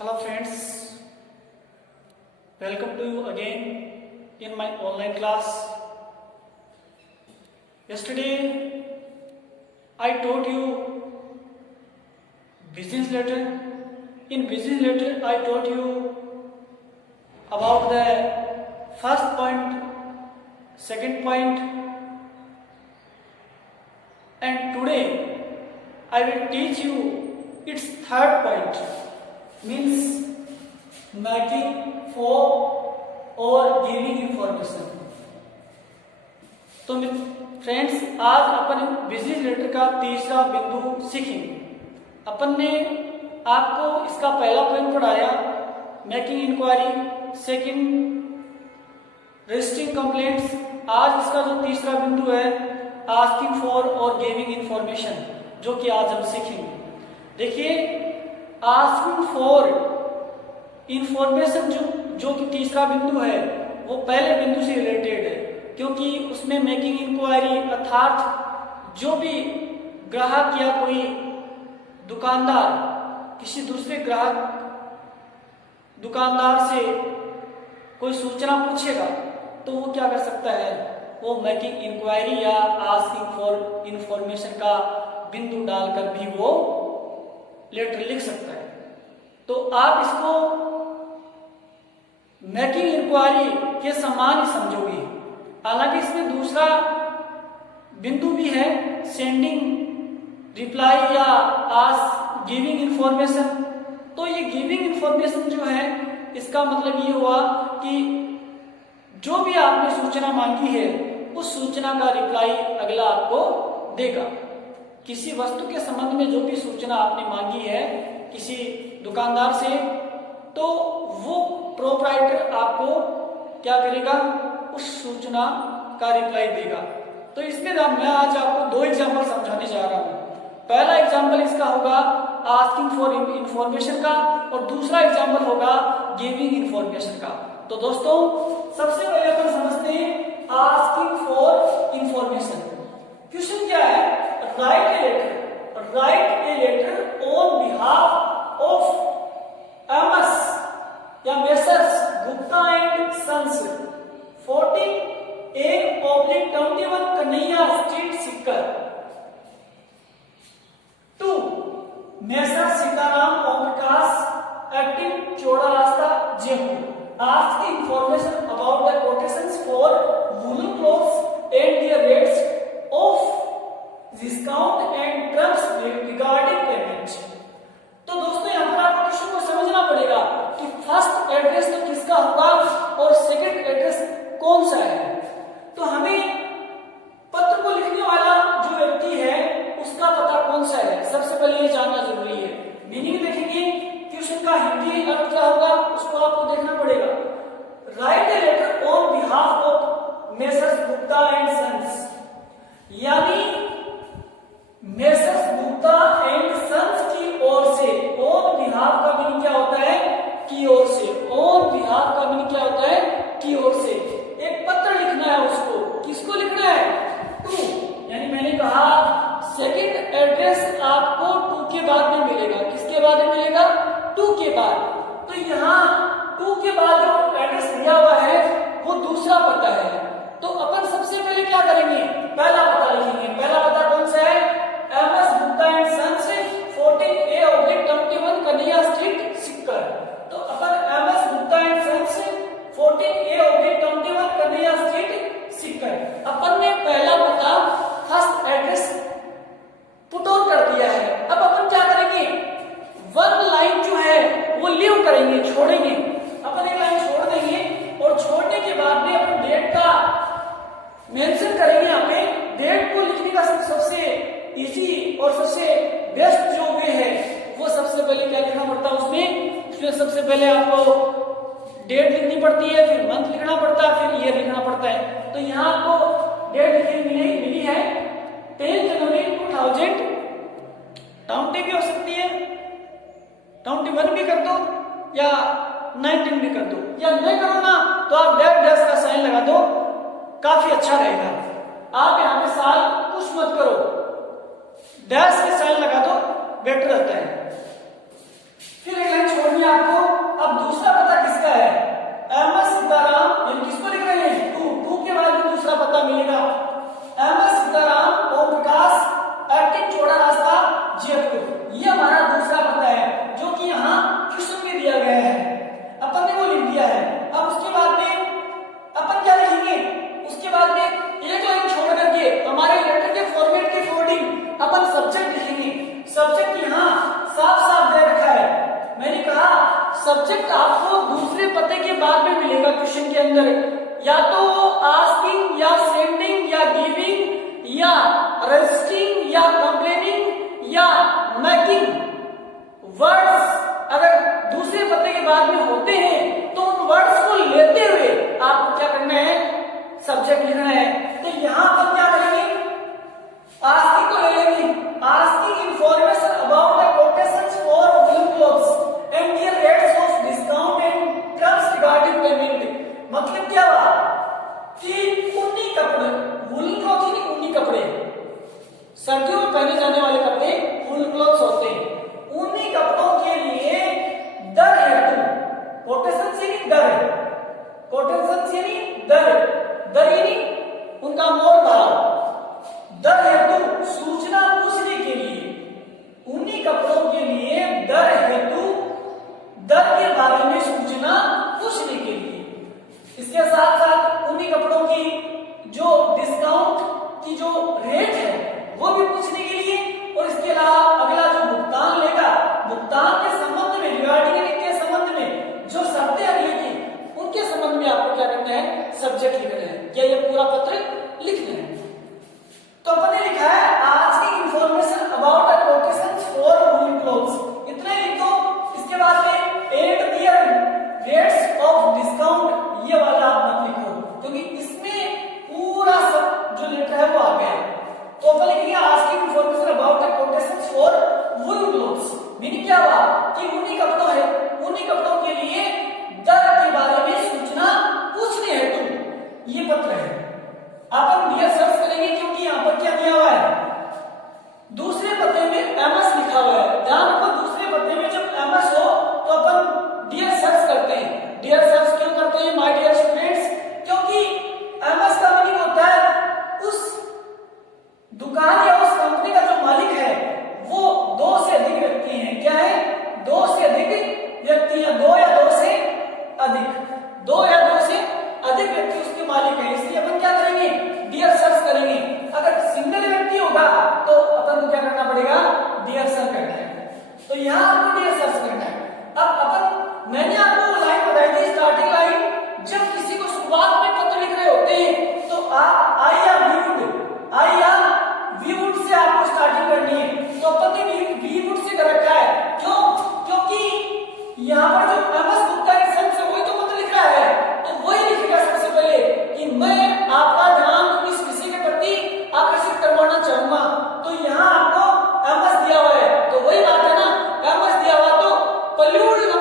Hello friends, welcome to you again in my online class. Yesterday I taught you business letter. In business letter I taught you about the first point, second point, and today I will teach you its third point. Means making for or giving information. तो friends आज अपन business letter का तीसरा बिंदु सीखेंगे। अपन ने आपको इसका पहला पॉइंट पढ़ाया making inquiry, second registering complaints. आज इसका जो तीसरा बिंदु है आस्किंग फॉर और गिविंग इंफॉर्मेशन, जो कि आज हम सीखेंगे। देखिए आस्किंग फॉर इंफॉर्मेशन जो कि तीसरा बिंदु है वो पहले बिंदु से रिलेटेड है, क्योंकि उसमें मेकिंग इंक्वायरी अर्थात जो भी ग्राहक या कोई दुकानदार किसी दूसरे दुकानदार से कोई सूचना पूछेगा तो वो क्या कर सकता है, वो मेकिंग इंक्वायरी या आस्किंग फॉर इंफॉर्मेशन का बिंदु डालकर भी वो लेटर लिख सकता है। तो आप इसको मेकिंग इंक्वायरी के समान ही समझोगे। हालांकि इसमें दूसरा बिंदु भी है सेंडिंग रिप्लाई या आस्क गिविंग इंफॉर्मेशन। तो ये गिविंग इंफॉर्मेशन जो है इसका मतलब ये हुआ कि जो भी आपने सूचना मांगी है उस सूचना का रिप्लाई अगला आपको देगा। किसी वस्तु के संबंध में जो भी सूचना आपने मांगी है किसी दुकानदार से, तो वो प्रोप्राइटर आपको क्या करेगा, उस सूचना का रिप्लाई देगा। तो इसमें मैं आज आपको दो एग्जांपल समझाने जा रहा हूँ। पहला एग्जांपल इसका होगा आस्किंग फॉर इंफॉर्मेशन का और दूसरा एग्जांपल होगा गिविंग इंफॉर्मेशन का। तो दोस्तों सबसे पहले अपन समझते हैं आस्किंग फॉर इंफॉर्मेशन। क्वेश्चन क्या है, write a letter on behalf of MS या messrs Gupta and sons 14A/21 Kanhaiya street Sikkar to messrs Sitaram Om Prakash active Chaura Rasta Jaipur. Ask information about the quotations for woollen clothes and their rates of discount and terms regarding payment. तो दोस्तों यहाँ पर आपको question को समझना पड़ेगा कि फर्स्ट एड्रेस तो किसका होगा और सेकंड एड्रेस कौन सा है। तो हमें पत्र को लिखने वाला जो व्यक्ति है उसका पता कौन सा है, सबसे पहले ये जानना जरूरी है। मीनिंग देखेंगे क्वेश्चन का हिंदी अर्थ क्या होगा उसको आपको देखना पड़ेगा। Write a letter on behalf of Messrs Gupta and sons, यानी मेसर्स गुप्ता एंड सन्स की ओर से। ऑन बिहाफ का मीनिंग क्या होता है, की ओर से। ऑन बिहाफ का मीनिंग क्या होता है, की ओर से। एक पत्र लिखना है उसको, किसको लिखना है, टू। यानी मैंने कहा सेकंड एड्रेस आपको टू के बाद में मिलेगा। किसके बाद में मिलेगा, टू के बाद। तो यहाँ टू के बाद जो एड्रेस दिया हुआ है वो दूसरा पता है। तो अपन सबसे पहले क्या करेंगे, पहला पता लिखेंगे। पहला पता कौन सा है, MS Gupta and sons 14A/21 Kanhaiya street Sikkar. तो अपन MS Gupta and sons 14A/21 Kanhaiya street Sikkar, अपन ने पहला पता फर्स्ट एड्रेस पुट ऑन कर दिया है। अब अपन क्या करेंगे, वन लाइन जो है वो लीव करेंगे, छोड़ेंगे। अपन एक लाइन छोड़ देंगे और छोड़ने के बाद में अपन डेट का मेंशन करेंगे। यहाँ पे डेट को लिखने का सबसे इजी और सबसे बेस्ट जो वे है वो सबसे पहले क्या लिखना पड़ता है, उसमें सबसे पहले आपको डेट लिखनी पड़ती है, फिर मंथ लिखना पड़ता है, फिर ईयर लिखना पड़ता है। तो यहाँ आपको डेट मिली है 10 जनवरी 2000। टाउनटे भी हो सकती है, 21 भी कर दो या 19 भी कर दो, या नहीं करो ना तो आप डैश का साइन लगा दो, काफी अच्छा रहेगा। आप यहाँ पे साल कुछ मत करो, डैश के साइन लगा दो, बेटर रहता है। फिर एक लाइन छोड़ना समझ में आपको? अब दूसरा पता किसका है? एम एस सीताराम, यानी किसको लिख रहे हैं? टू के बाद में दूसरा पता मिलेगा। M S Sitaram Om Prakash active Chaura Rasta Jaipur, ये हमारा दूसरा पता है जो कि यहाँ क्वेश्चन में दिया गया है, अपन ने वो लिख दिया है। अब उसके बाद में अपन क्या लिखेंगे? उसके बाद में एक लाइन छोड़ करके हमारे लेटर के फॉर्मेट के अकॉर्डिंग अपन सब्जेक्ट लिखेंगे। सब्जेक्ट यहाँ साफ साफ दे रखा है, मैंने कहा सब्जेक्ट आपको दूसरे पते के बाद में मिलेगा क्वेश्चन के अंदर, या तो आस्किंग या सेंडिंग या गिविंग या रजिस्टिंग या कंप्लेनिंग या मेकिंग वर्ड्स अगर दूसरे पते के बाद में होते हैं तो उन वर्ड्स को लेते हुए आपको क्या करना है? सब्जेक्ट लिखना है। तो यहां पर क्या करेंगे? आस्किंग को ले लेंगे, asking information about the quotations for woollen clothes and their rates of discount and terms regarding payment. मतलब क्या हुआ कि ऊनी कपड़े, वूलन क्लॉथ ही नहीं, ऊनी कपड़े, सर्दियों में पहने जाने वाले कपड़े वूलन क्लॉथ्स होते हैं, ऊनी कपड़ों के लिए दर हेतु, कोटेशन से नहीं दर, कोटेशन से नहीं दर, दर यानी उनका मोल भाव, दर हेतु सूचना पूछने के लिए, ऊनी कपड़ों के लिए दर हेतु दर के बारे में सूचना पूछने के लिए, इसके साथ साथ ऊनी कपड़ों की जो डिस्काउंट की जो रेट है वो भी पूछने के लिए, और इसके अलावा अगला जो भुगतान लेगा, भुगतान के संबंध में, रिगार्डिंग के संबंध में जो शर्तें अगले की, उनके संबंध में आपको क्या करना है? सब्जेक्ट लिखना है। क्या ये पूरा पत्र लिखना है? तो अपन ने लिखा है आज की information about the quotations for woollen clothes, इतना ही लिखो। इसके बाद में add their rates of discount, ये वाला आप मत लिखो क्योंकि इसमें पूरा सब जो लेटर है वो आ गया है। तो अपन लिखेंगे आज की information about the quotations for woollen clothes, meaning क्या हुआ कि ऊनी कपड़ों है, ऊनी कपड़ों के लिए दर के बारे में सूचना पूछने हेतु ये पत्र है। अपन डियर सर्च करेंगे क्योंकि यहाँ पर क्या दिया हुआ है? दूसरे पते में एमएस लिखा हुआ है। ध्यान रखो, दूसरे पते में जब एमएस हो तो अपन डियर सर्च करते हैं। डियर सर्च क्यों करते हैं माय डियर स्टूडेंट्स? क्योंकि एमएस का मीनिंग होता है उस दुकान या उस कंपनी का जो मालिक है वो दो से अधिक व्यक्ति हैं। क्या है? दो से अधिक व्यक्ति हैं, दो या दो से अधिक, दो या दो से अधिक व्यक्ति उसके मालिक हैं, इसलिए अपन क्या करेंगे? डियर सर्च करेंगे। अगर सिंगल व्यक्ति होगा तो अपन को क्या करना पड़ेगा? डियर सर्च करना है। तो यहाँ आपको डियर सर्च करना है। अब अपन, मैंने आपको लाइन बताई थी, स्टार्टिंग लाइन, जब किसी को शुरुआत में पत्र लिख रहे होते हैं तो आप आई या वी वुड से आपको स्टार्टिंग करनी है। तो अपन ने वी वुड से कर रखा है, क्यों? क्योंकि यहाँ पर जो एमएस गुप्ता के सन से वही तो पत्र लिख रहा है, तो वही लिखेगा सबसे पहले कि मैं आपका ध्यान इस विषय के प्रति आकर्षित करवाना चाहूंगा। तो यहाँ आपको एमएस दिया हुआ है, तो वही बात है ना, एमएस दिया हुआ तो प्लूरल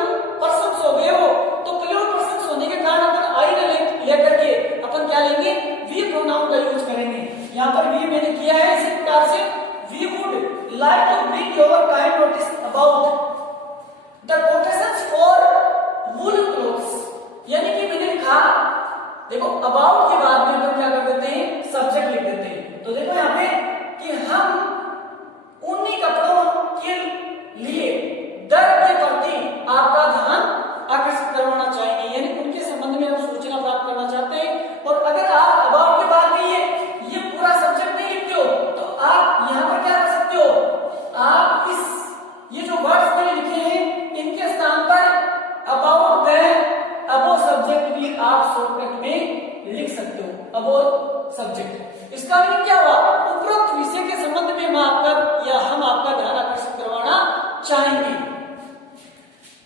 पर्सन्स हो गए हो, तो प्लूरल पर्सन्स होने के कारण अपन आई ने लेकर के अपन क्या लेंगे? वी प्रोनाउन का यूज करेंगे। यहाँ पर वी मैंने किया है इसी प्रकार से, we would like to bring your kind notice about the quotations for woollen clothes, यानी कि मैंने लिखा, देखो अबाउट के बाद में अपन क्या कर देते हैं? सब्जेक्ट लिख देते हैं। तो देखो यहाँ पे कि हम ऊनी कपड़ों के लिए दर के प्रति आपका ध्यान आकर्षित करवाना चाहेंगे, यानी उनके संबंध में आप सूचना प्राप्त करना चाहते हैं। और अगर आप अबाउट के बाद में ये पूरा सब्जेक्ट नहीं लिखते हो तो आप यहाँ पर क्या कर सकते हो? आप ये जो वर्ड्स मैंने लिखे हैं इनके स्थान पर अबाउट द अबोव सब्जेक्ट भी आप शॉर्टकट में लिख सकते हो। अबोव सब्जेक्ट, इसका मीनिंग क्या हुआ? उपरोक्त विषय के संबंध में मैं आपका या हम आपका ध्यान आकर्षित करवाना चाहेंगे।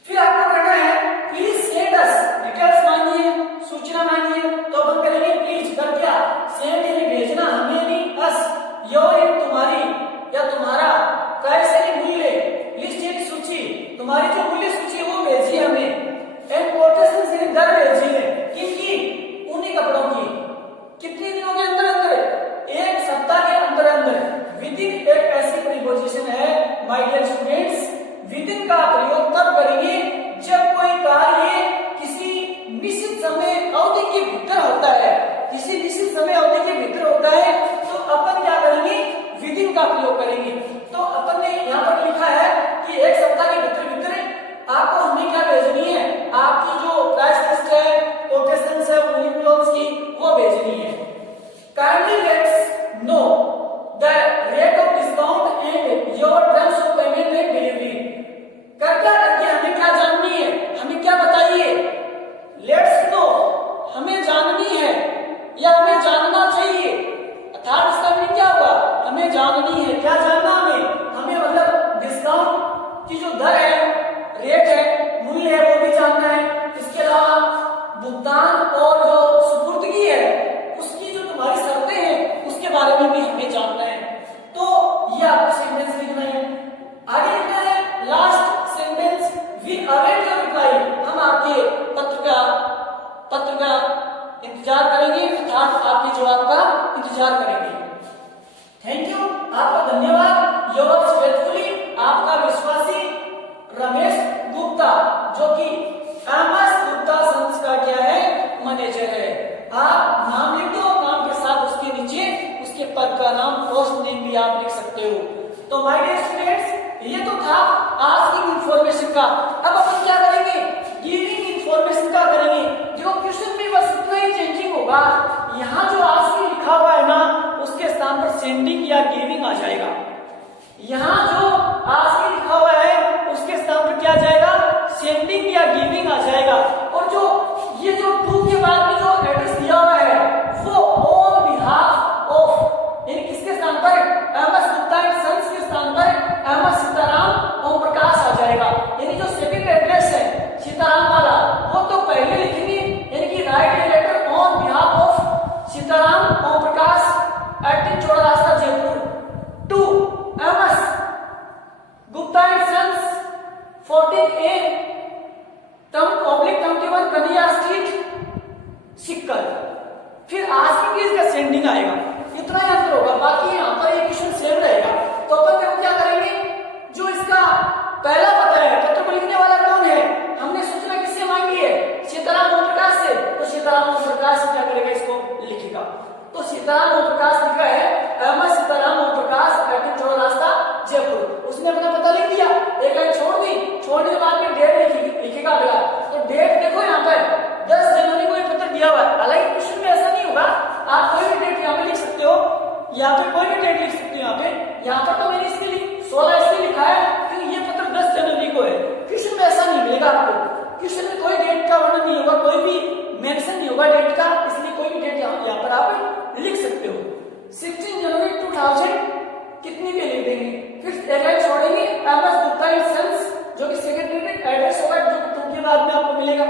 फिर आपको करना है प्लीज सेंड अस डिटेल्स मांगिए, सूचना मांगिए। तो अपन करेंगे प्लीज, कर दिया, सेंड यानी भेजना, हमें नहीं, अस योर यानी तुम्हारी या तुम्हारा, प्राइस यानी मूल्य, लिस्ट यानी सूची, तुम्हारी जो मूल्य सूची है वो भेजिए हमें, एंड कोटेशंस यानी दर भेजिए। किनकी? ऊनी कपड़ों की। कितने दिनों के अंदर अंदर? एक सप्ताह के अंदर अंदर। विदिन एक ऐसी प्रीपोजिशन है माय डियर स्टूडेंट्स, विदिन का प्रयोग तब करेंगे विचार करेंगे। थैंक यू, आपका धन्यवाद। योर्स फेथफुली, आपका विश्वासी रमेश गुप्ता, जो कि एमएस गुप्ता सन्स का क्या है, मैनेजर है। आप नाम लिख दो, नाम के साथ उसके नीचे उसके पद का नाम, पोस्ट नेम भी आप लिख सकते हो। तो माय डियर स्टूडेंट्स, ये तो था आस्किंग इंफॉर्मेशन का। अब अपन क्या करेंगे, गिविंग इंफॉर्मेशन का करेंगे। जो क्वेश्चन में बस इतना ही चेंजिंग होगा, यहाँ जो आस्किंग लिखा हुआ है ना, उसके स्थान पर सेंडिंग या गिविंग आ जाएगा। यहाँ जो आस्किंग लिखा हुआ है उसके स्थान पर क्या आ जाएगा, सेंडिंग या गिविंग आ जाएगा। और जो ये जो टू के बाद में जो एड्रेस दिया हुआ है वो ऑन बिहाफ ऑफ, यानी किसके स्थान पर, एमएस गुप्ता एंड सन्स के स्थान पर एमएस सीताराम ओम प्रकाश आ जाएगा। यानी जो सेकंड एड्रेस है सीताराम वाला, वो तो पहले लिखेंगे, यानी कि write a letter on behalf of Sitaram Om Prakash, 18 Chaura Rasta Jaipur, to MS Gupta and sons, 14A टर्म/21 कन्हैया स्ट्रीट सिक्कर। फिर आस्किंग इज का सेंडिंग आएगा। इतना ही अंतर होगा, बाकी यहाँ पर एक क्वेश्चन सेम रहेगा। तो अपन देखो क्या करेंगे, जो इसका पहला पता है, पत्र को लिखने वाला कौन है, हमने सूचना किससे मांगी है, सीताराम ओम प्रकाश से। तो सीताराम ओम प्रकाश क्या करेगा, इसको लिखेगा। तो सीताराम ओम प्रकाश लिखा है, एमएस सीताराम ओम प्रकाश, 18 चौड़ा रास्ता जयपुर। उसने अपना पता लिख दिया, एक लाइन छोड़ दी, छोड़ने के बाद में डेट लिखेगा अगला। तो डेट देखो यहाँ पर 10 जनवरी को ये पत्र दिया हुआ है। हालांकि क्वेश्चन में ऐसा नहीं होगा, आप कोई भी डेट यहाँ पे लिख सकते हो, यहाँ पे कोई भी डेट लिख सकते हो। यहाँ पर तो मैंने इसके लिए 16 इसलिए लिखा है क्योंकि ये पत्र 10 जनवरी को है। क्वेश्चन में ऐसा नहीं मिलेगा आपको, क्वेश्चन में कोई डेट का वर्णन नहीं होगा, कोई भी मेंशन नहीं होगा डेट का, इसलिए कोई भी डेट यहाँ पर आप लिख सकते हो। 16 जनवरी 2000 कितनी भी लिख देंगे, फिर एक लाइन छोड़ेंगे, एमएस गुप्ता एंड सन्स, जो कि सेकेंडरी एड्रेस होगा, जो टू के बाद में आपको मिलेगा।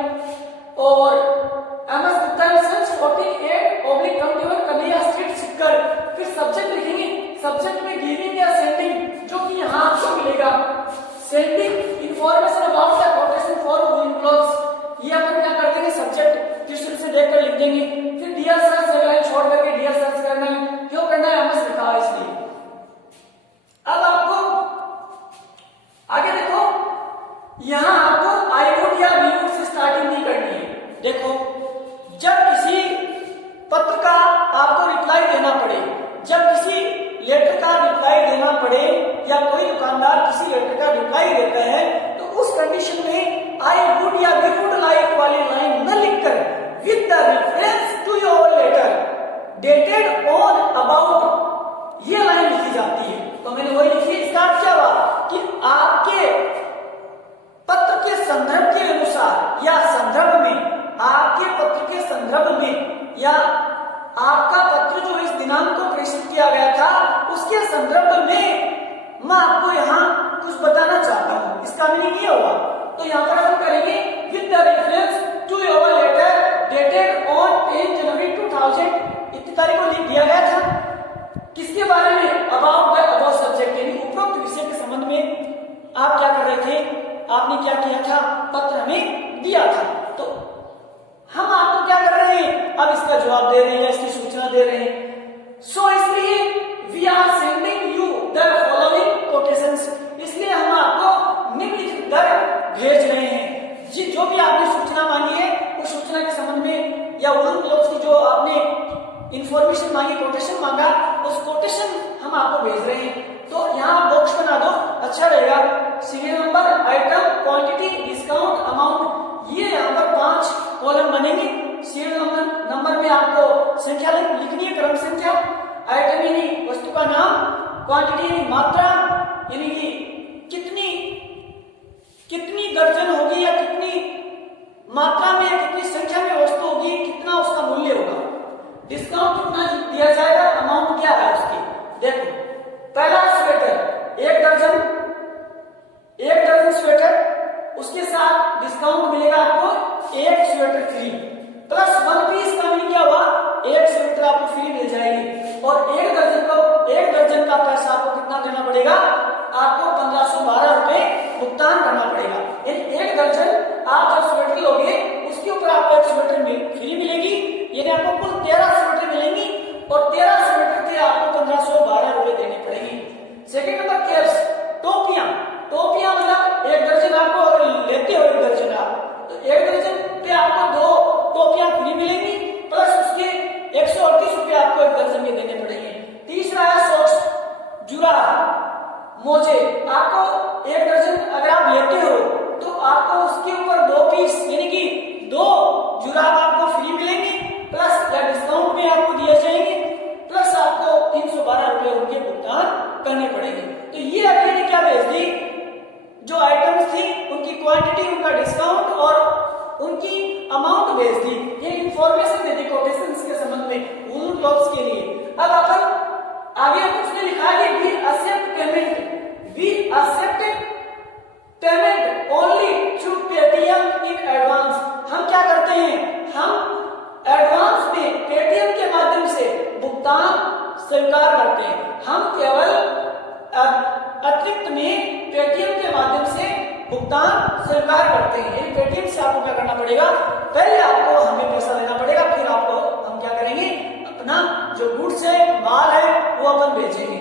और MS Gupta and sons, 14A/21 Kanhaiya street Sikkar. फिर सब्जेक्ट लिखेंगे, सब्जेक्ट में गिविंग या सेंडिंग, जो कि यहाँ आपको मिलेगा, sending information about the quotation for woollen clothes. ये अपन क्या कर देंगे, सब्जेक्ट क्वेश्चन से देखकर लिख देंगे। फिर डियर सर से लाइन छोड़ करके डियर सर करना है, क्यों करना है, एमएस लिखा है इसलिए। अब आपको आगे देखो, यहां आपको आई वुड या वी वुड से स्टार्टिंग नहीं करनी है। देखो, जब किसी पत्र का आपको रिप्लाई देना पड़े, जब किसी लेटर का रिप्लाई देना पड़े, या कोई दुकानदार किसी लेटर का रिप्लाई देता है, तो उस कंडीशन में आई वुड या वी वुड लाइक वाली लाइन न लिखकर with the reference to your letter dated on about, ये लाइन लिखी जाती है। तो मैंने वही लिखी, स्टार्ट क्या हुआ कि आपके पत्र के संदर्भ के अनुसार या संदर्भ में, आपके पत्र के संदर्भ में, या आपका पत्र जो इस दिनांक को प्रेषित किया गया था उसके संदर्भ में मैं आपको यहाँ कुछ बताना चाहता हूँ, इसका मीनिंग ये होगा। तो यहाँ पर हम करेंगे with the reference to your letter dated on 10 January 2000, इतनी तारीख को लिख दिया गया था। किसके बारे में, अबाउट द अबव सब्जेक्ट, यानी उपरोक्त विषय के संबंध में आप क्या कर रहे थे, आपने क्या किया था, पत्र हमें दिया था। तो हम आपको क्या कर रहे हैं, अब इसका जवाब दे रहे हैं, इसकी सूचना दे रहे हैं। सो इसलिए we are sending you the following quotations, इसलिए हम आपको निम्नलिखित दर भेज रहे हैं। जी, जो भी आपने सूचना मांगी है उस सूचना के संबंध में, या वूलन क्लॉथ्स की जो आपने इंफॉर्मेशन मांगी, कोटेशन मांगा, उस कोटेशन हम आपको भेज रहे हैं। तो यहाँ बॉक्स बना दो, अच्छा रहेगा। Serial number, item, quantity, discount, amount, ये यहाँ पर 5 कॉलम बनेंगे। सीरियल नंबर में आपको संख्या लिखनी है, क्रम संख्या, आइटम यानी वस्तु का नाम, क्वांटिटी यानी मात्रा, यानी कि कितनी दर्जन होगी या कितनी मात्रा में, कितनी संख्या में वस्तु होगी, कितना उसका मूल्य होगा, डिस्काउंट कितना दिया जाएगा, अमाउंट क्या है उसकी। देखो, पहला स्वेटर 1 दर्जन स्वेटर, उसके साथ डिस्काउंट मिलेगा आपको 1 स्वेटर फ्री, प्लस 1 पीस का मीनिंग क्या हुआ, 1 स्वेटर आपको फ्री मिल जाएगी। और 1 दर्जन का पैसा आपको कितना देना पड़ेगा, आपको 1512 रुपए भुगतान करना पड़ेगा। यानी 1 दर्जन आप जब स्वेटर लोगे उसके ऊपर आपको 1 स्वेटर फ्री मिलेगी, यानी आपको कुल 13 स्वेटर मिलेंगी। और 13 स्वेटर क्वांटिटी, उनका डिस्काउंट और उनकी अमाउंट भेज दी। ये इंफॉर्मेशन दे दी कोटेशंस के संबंध में वूलन क्लॉथ्स के लिए। अब अपन आगे उसने लिखा है कि we accept payment only through Paytm in advance. हम क्या करते हैं, हम एडवांस में पेटीएम के माध्यम से भुगतान स्वीकार करते हैं। हम केवल अतिरिक्त में पेटीएम के माध्यम से भुगतान स्वीकार करते हैं। यानी पेटीएम से आपको क्या करना पड़ेगा, पहले आपको हमें पैसा देना पड़ेगा, फिर आपको हम क्या करेंगे, अपना जो गुड्स है, माल है, वो अपन बेचेंगे।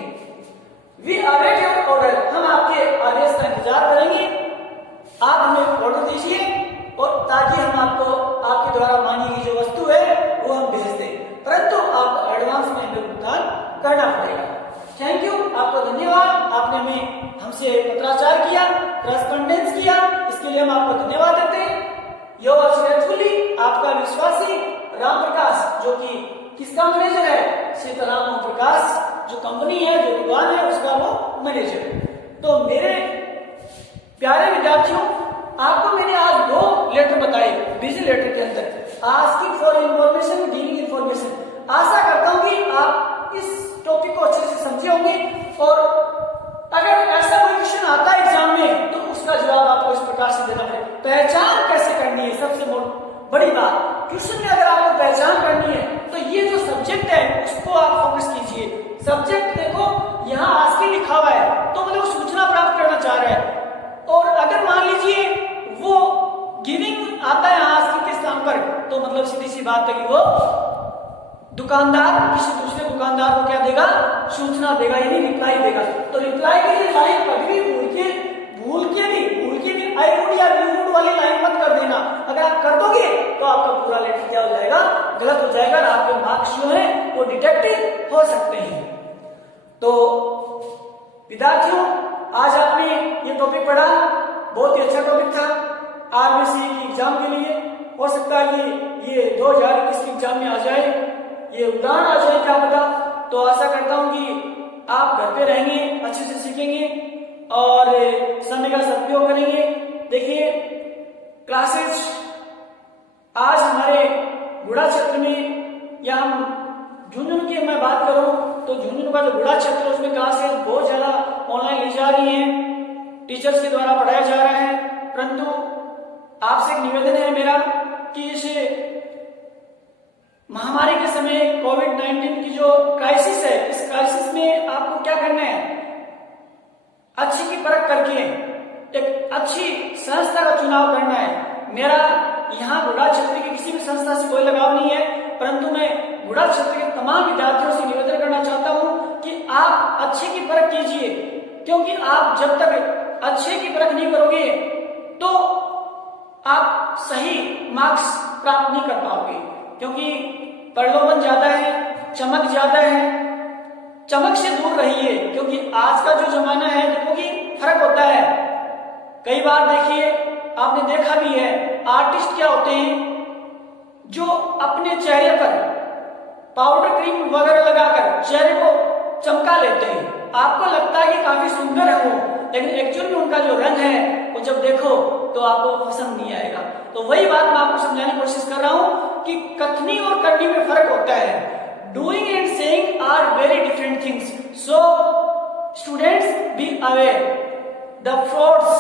वी अवेट योर ऑर्डर, हम आपके आदेश का इंतजार करेंगे। आप हमें ऑर्डर दीजिए और ताकि हम आपको आपके द्वारा मांगी गई जो वस्तु है वो हम भेज दें, परंतु आपको एडवांस में हमें भुगतान करना पड़ेगा। थैंक यू, आपको धन्यवाद। आपने हमें हमसे पत्राचार किया, करस्पॉन्डेंस किया, इसके लिए हम आपको धन्यवाद देते हैं। योर्स फेथफुली, आपका विश्वासी राम प्रकाश, जो कि किसका मैनेजर है, सीताराम ओम प्रकाश, जो कंपनी है, जो दुकान है, उसका वो मैनेजर। तो मेरे प्यारे विद्यार्थियों, आपको मैंने आज 2 लेटर बताए बिजी लेटर के अंदर, asking for information, giving information. आशा करता हूं कि आप इस टॉपिक को अच्छे से समझे होंगे और अगर ऐसा कोई क्वेश्चन आता है एग्जाम में तो उसका जवाब आपको इस प्रकार से देना पड़ेगा। पहचान कैसे करनी है, सबसे बड़ी बात, क्वेश्चन में अगर आपको पहचान करनी है तो ये जो सब्जेक्ट है उसको आप फोकस कीजिए। सब्जेक्ट देखो, यहाँ आस्किंग लिखा हुआ है तो मतलब सूचना प्राप्त करना चाह रहा है, और अगर मान लीजिए वो गिविंग आता है आस्किंग के स्थान पर, तो मतलब सीधी सी बात है कि वो दुकानदार किसी दूसरे दुकानदार को क्या देगा, सूचना देगा, यानी रिप्लाई देगा। तो रिप्लाई के लिए लाइन कभी भी भूल के भी आई वुड या यू वुड वाली लाइन मत कर देना। अगर आप कर दोगे तो आपका पूरा लेटर क्या हो जाएगा, गलत हो जाएगा, आपके मार्क्स जो है वो डिडक्ट हो सकते हैं। तो विद्यार्थियों, आज आपने ये टॉपिक पढ़ा, बहुत ही अच्छा टॉपिक था आरबीसी की एग्जाम के लिए। हो सकता है कि ये 2021 के एग्जाम में आ जाए, ये उदाहरण आ जाए, क्या पता। तो आशा करता हूं कि आप घर पे रहेंगे, अच्छे से सीखेंगे और समय का सदुपयोग करेंगे। देखिए, क्लासेस आज हमारे गुड़ा क्षेत्र में, या हम झुंझुनू की मैं बात करूं तो झुंझुनू का जो गुड़ा क्षेत्र है उसमें क्लासेस बहुत ज्यादा ऑनलाइन ली जा रही हैं, टीचर्स के द्वारा पढ़ाया जा रहा है। परंतु आपसे एक निवेदन है मेरा कि इस महामारी के समय कोविड-19 की जो क्राइसिस है, इस क्राइसिस में आपको क्या करना है, अच्छी की परख करके एक अच्छी संस्था का चुनाव करना है। मेरा यहाँ गुड़ा क्षेत्र की किसी भी संस्था से कोई लगाव नहीं है, परंतु मैं गुड़ा क्षेत्र के तमाम विद्यार्थियों से निवेदन करना चाहता हूँ कि आप अच्छे की परख कीजिए, क्योंकि आप जब तक अच्छे की परख नहीं करोगे तो आप सही मार्क्स प्राप्त नहीं कर पाओगे, क्योंकि प्रलोभन ज्यादा है, चमक ज्यादा है। चमक से दूर रहिए, क्योंकि आज का जो जमाना है देखो कि फर्क होता है। कई बार देखिए, आपने देखा भी है, आर्टिस्ट क्या होते हैं जो अपने चेहरे पर पाउडर क्रीम वगैरह लगाकर चेहरे को चमका लेते हैं। आपको लगता है कि काफी सुंदर है वो, लेकिन एक्चुअल में उनका जो रंग है वो जब देखो तो आपको पसंद नहीं आएगा। तो वही बात मैं आपको समझाने की कोशिश कर रहा हूं कि कथनी और करनी में फर्क होता है। Doing and saying are very different things. So, students, be aware. The frauds.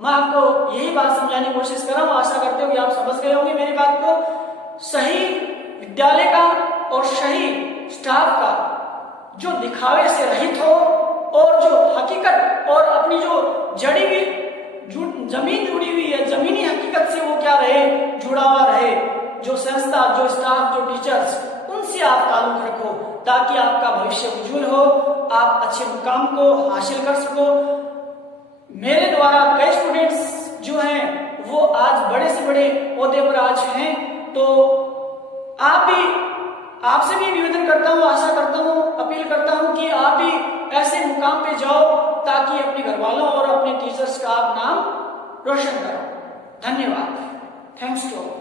मैं आपको यही बात समझाने की कोशिश कर रहा हूँ। आशा करते हो कि आप समझ गए होंगे मेरी बात को। सही विद्यालय का और सही स्टाफ का जो दिखावे से रहित हो और जो हकीकत और अपनी जो जमीन जुड़ी हुई है, जमीनी हकीकत से वो क्या रहे, जुड़ा हुआ रहे। जो संस्था, जो स्टाफ, जो टीचर्स, उनसे आप ताल्लुक रखो ताकि आपका भविष्य उज्जवल हो, आप अच्छे मुकाम को हासिल कर सको। मेरे द्वारा कई स्टूडेंट्स जो हैं वो आज बड़े से बड़े ओहदे पर आज हैं, तो आपसे भी निवेदन करता हूँ, आशा करता हूँ, अपील करता हूँ कि आप भी ऐसे मुकाम पे जाओ ताकि अपने घर वालों और अपने टीचर्स का आप नाम रोशन करो। धन्यवाद। Thanks to all.